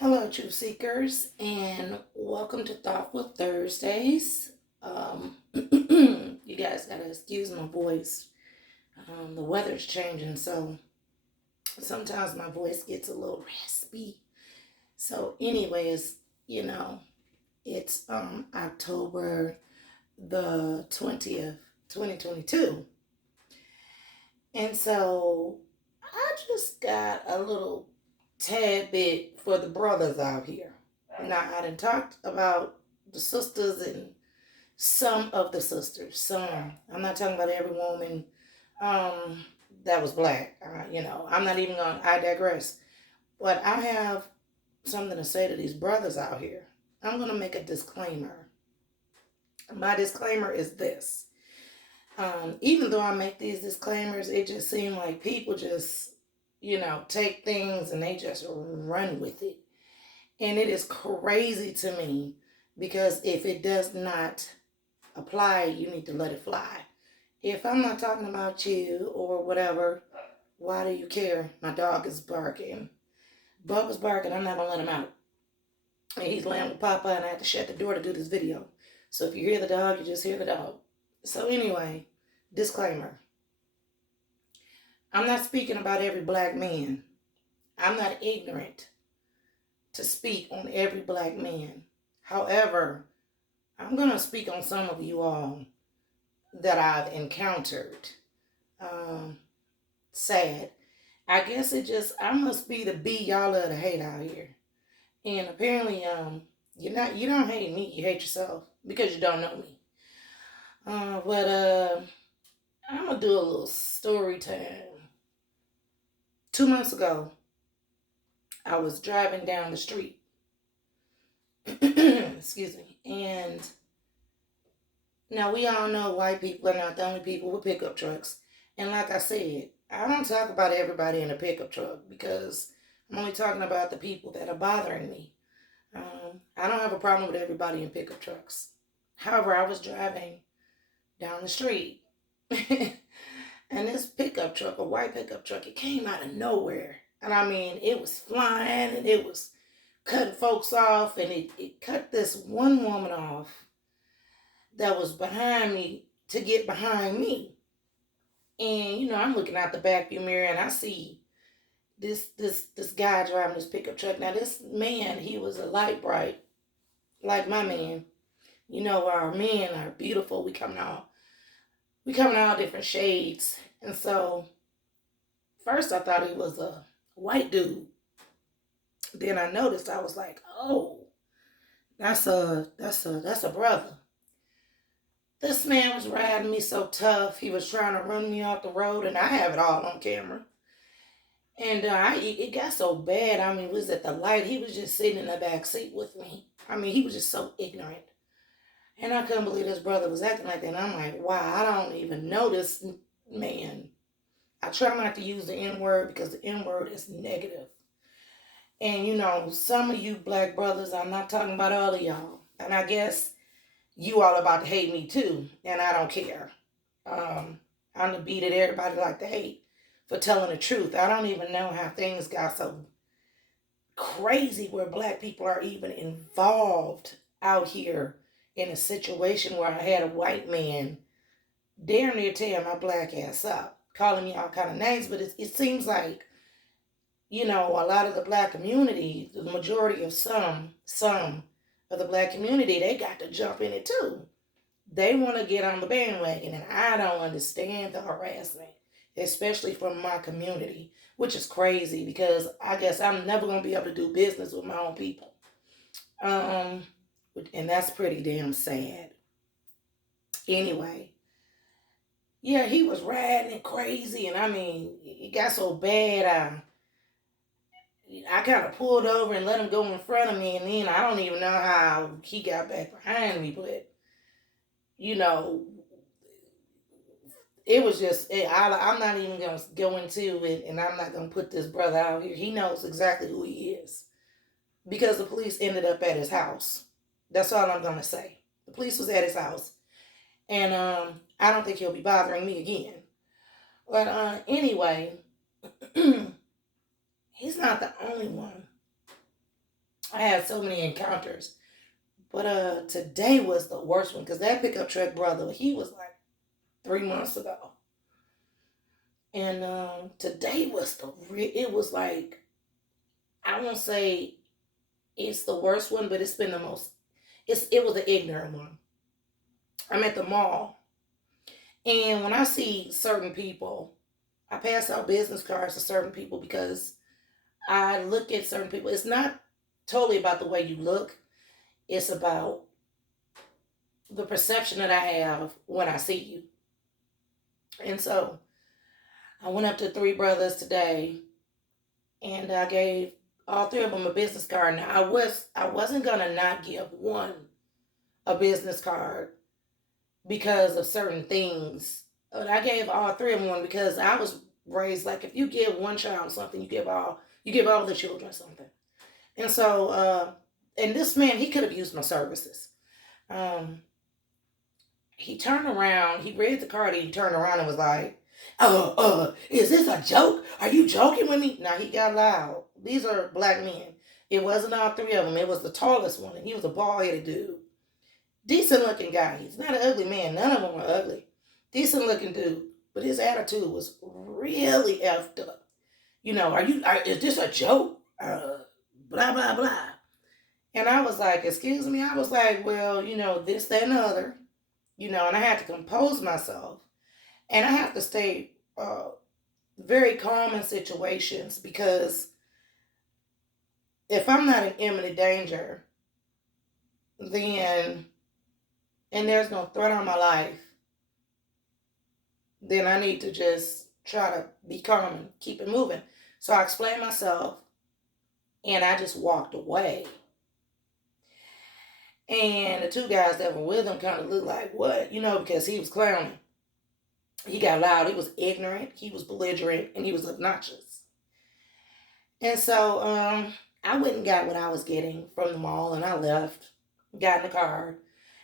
Hello, Truth Seekers, and welcome to Thoughtful Thursdays. You guys gotta excuse my voice. The weather's changing, so sometimes my voice gets a little raspy. So, anyways, you know, it's October the 20th, 2022, and so I just got a little tad bit for the brothers out here. Now, I done talked about the sisters and some of the sisters. Some. I'm not talking about every woman um, that was black. I'm not even going to, I digress. But I have something to say to these brothers out here. I'm going to make a disclaimer. My disclaimer is this. Even though I make these disclaimers, it just seems like people just, take things and they just run with it. And it is crazy to me because if it does not apply, you need to let it fly. If I'm not talking about you or whatever, why do you care? My dog is barking. Bubba's barking. I'm not going to let him out. And he's laying with Papa, and I have to shut the door to do this video. So if you hear the dog, you just hear the dog. So anyway, disclaimer. I'm not speaking about every black man. I'm not ignorant to speak on every black man. However, I'm going to speak on some of you all that I've encountered. Sad. I guess I must be the B y'all love to hate out here. And apparently, you don't hate me, you hate yourself because you don't know me. But I'm gonna do a little story time. 2 months ago, I was driving down the street. Excuse me. And now we all know white people are not the only people with pickup trucks. And like I said, I don't talk about everybody in a pickup truck because I'm only talking about the people that are bothering me. I don't have a problem with everybody in pickup trucks. However, I was driving down the street and this pickup truck, a white pickup truck, it came out of nowhere. And I mean, it was flying and it was cutting folks off, and it cut this one woman off that was behind me to get behind me. And I'm looking out the back view mirror and I see this guy driving this pickup truck. Now this man, he was a light bright, like my man. Our men are beautiful. We come in all different shades. And so first I thought he was a white dude. Then I noticed, I was like, oh, that's a brother. This man was riding me so tough. He was trying to run me off the road, and I have it all on camera. And it got so bad. I mean, it was at the light. He was just sitting in the back seat with me. I mean, he was just so ignorant. And I couldn't believe this brother was acting like that. And I'm like, wow, I don't even know this man. I try not to use the N word because the N word is negative. And some of you black brothers, I'm not talking about all of y'all. And I guess you all about to hate me too. And I don't care. I'm the bee that everybody like to hate for telling the truth. I don't even know how things got so crazy where black people are even involved out here in a situation where I had a white man damn near tear my black ass up, calling me all kind of names. But it seems like, a lot of the black community, the majority of some of the black community, they got to jump in it too. They want to get on the bandwagon, and I don't understand the harassment, especially from my community, which is crazy because I guess I'm never going to be able to do business with my own people. Um, and that's pretty damn sad. Anyway, yeah, he was riding it crazy, and I mean, it got so bad. I kind of pulled over and let him go in front of me, and then I don't even know how he got back behind me, but you know, it was just, I'm not even going to go into it, and I'm not going to put this brother out here. He knows exactly who he is because the police ended up at his house. That's all I'm going to say. The police was at his house, and I don't think he'll be bothering me again. But anyway, he's not the only one. I had so many encounters. But today was the worst one because that pickup truck brother, he was like 3 months ago. And today was it was like, I won't say it's the worst one, but it's been the most, it was the ignorant one. I'm at the mall, and when I see certain people, I pass out business cards to certain people because I look at certain people. It's not totally about the way you look, it's about the perception that I have when I see you. And so I went up to three brothers today, and I gave all three of them a business card. Now I wasn't gonna not give one a business card because of certain things. But I gave all three of them one because I was raised like, if you give one child something, you give all the children something. And so and this man, he could have used my services. Um, he turned around, he read the card, and he turned around and was like, is this a joke? Are you joking with me? Now he got loud. These are black men. It wasn't all three of them. It was the tallest one, and he was a bald headed dude. Decent looking guy. He's not an ugly man. None of them were ugly. Decent looking dude. But his attitude was really effed up. You know, is this a joke? Blah, blah, blah. And I was like, excuse me? I was like, well, this, that, and the other. And I had to compose myself. And I have to stay very calm in situations because if I'm not in imminent danger, then, and there's no threat on my life, then I need to just try to be calm and keep it moving. So I explained myself and I just walked away. And the two guys that were with him kind of looked like, what? Because he was clowning. He got loud. He was ignorant. He was belligerent. And he was obnoxious. And so I went and got what I was getting from the mall. And I left. Got in the car.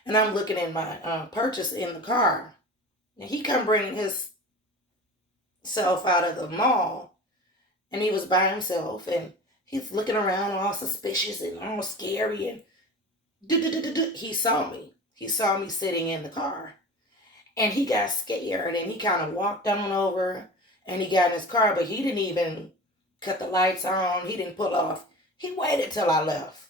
And I'm looking at my purchase in the car. And he come bringing his self out of the mall. And he was by himself. And he's looking around all suspicious and all scary. And he saw me. He saw me sitting in the car. And he got scared and he kind of walked on over and he got in his car, but he didn't even cut the lights on. He didn't pull off. He waited till I left.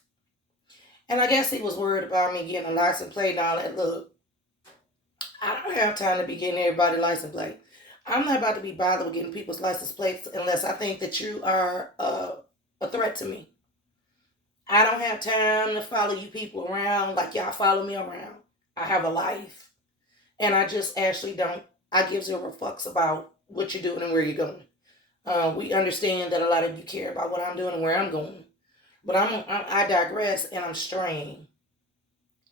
And I guess he was worried about me getting a license plate and all that. Look, I don't have time to be getting everybody's license plate. I'm not about to be bothered with getting people's license plates unless I think that you are a threat to me. I don't have time to follow you people around like y'all follow me around. I have a life. And I just actually don't, I give zero fucks about what you're doing and where you're going. We understand that a lot of you care about what I'm doing and where I'm going. But I digress and I'm straying.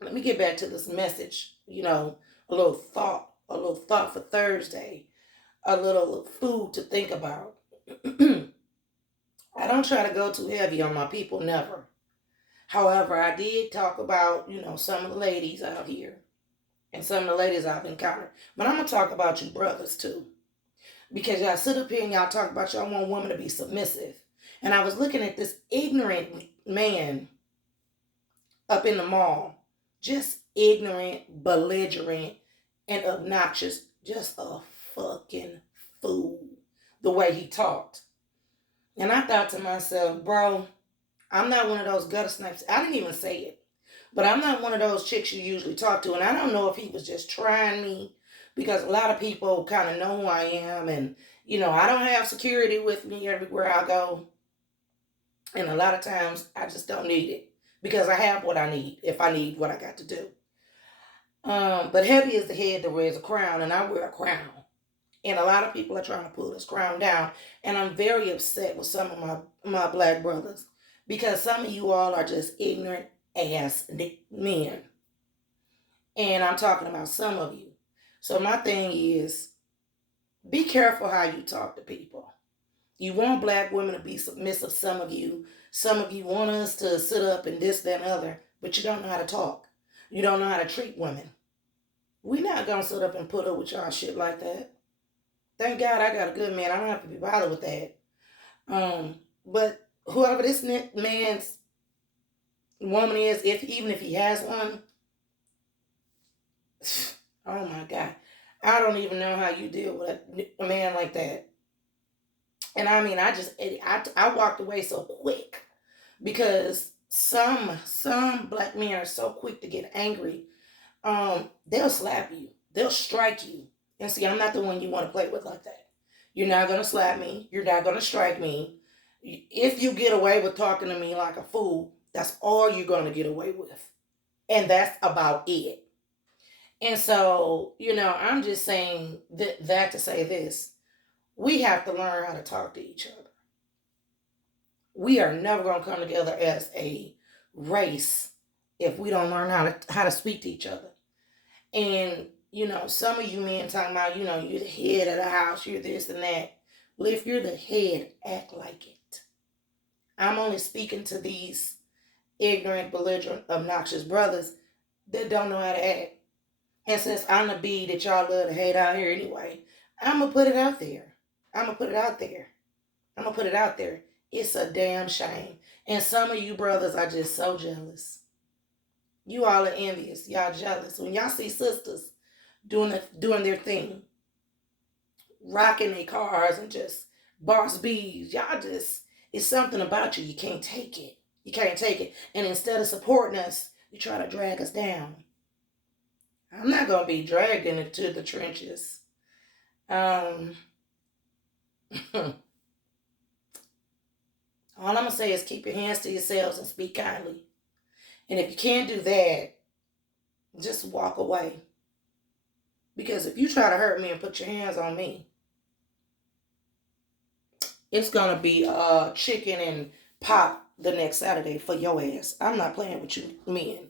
Let me get back to this message. A little thought for Thursday. A little food to think about. I don't try to go too heavy on my people, never. However, I did talk about, some of the ladies out here and some of the ladies I've encountered. But I'm going to talk about you brothers too. Because y'all sit up here and y'all talk about y'all want women to be submissive. And I was looking at this ignorant man up in the mall. Just ignorant, belligerent, and obnoxious. Just a fucking fool. The way he talked. And I thought to myself, bro, I'm not one of those gutter snipes. I didn't even say it. But I'm not one of those chicks you usually talk to. And I don't know if he was just trying me. Because a lot of people kind of know who I am. And, I don't have security with me everywhere I go. And a lot of times I just don't need it. Because I have what I need if I need what I got to do. But heavy is the head that wears a crown. And I wear a crown. And a lot of people are trying to pull this crown down. And I'm very upset with some of my black brothers. Because some of you all are just ignorant ass men. And I'm talking about some of you. So my thing is, be careful how you talk to people. You want black women to be submissive, some of you. Some of you want us to sit up and this, that, and other. But you don't know how to talk. You don't know how to treat women. We're not going to sit up and put up with y'all shit like that. Thank God I got a good man. I don't have to be bothered with that. But whoever this man's woman is, even if he has one, oh my God. I don't even know how you deal with a man like that. And I mean, I walked away so quick because some black men are so quick to get angry. They'll slap you, they'll strike you. And see, I'm not the one you want to play with like that. You're not gonna slap me. You're not gonna strike me. If you get away with talking to me like a fool, that's all you're gonna get away with, and that's about it. And so, I'm just saying that to say this: we have to learn how to talk to each other. We are never gonna come together as a race if we don't learn how to speak to each other. And, some of you men talking about, you're the head of the house, you're this and that. Well, if you're the head, act like it. I'm only speaking to these ignorant, belligerent, obnoxious brothers that don't know how to act. And since I'm the bee that y'all love to hate out here anyway, I'm going to put it out there. I'm going to put it out there. I'm going to put it out there. It's a damn shame. And some of you brothers are just so jealous. You all are envious. Y'all jealous. When y'all see sisters doing their thing, rocking their cars and just boss bees, y'all just, it's something about you. You can't take it. You can't take it. And instead of supporting us, you try to drag us down. I'm not going to be dragging into the trenches. All I'm going to say is keep your hands to yourselves and speak kindly. And if you can't do that, just walk away. Because if you try to hurt me and put your hands on me, it's going to be chicken and pop the next Saturday for your ass. I'm not playing with you men,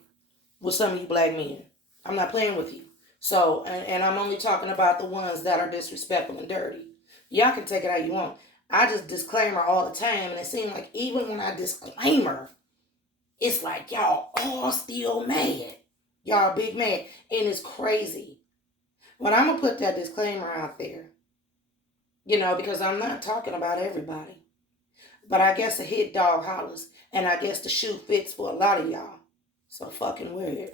with some of you black men. I'm not playing with you. So, and I'm only talking about the ones that are disrespectful and dirty. Y'all can take it how you want. I just disclaimer all the time, and it seems like even when I disclaimer, it's like y'all all still mad. Y'all big mad. And it's crazy. But I'm going to put that disclaimer out there. Because I'm not talking about everybody. But I guess a hit dog hollers. And I guess the shoe fits for a lot of y'all. So fucking weird.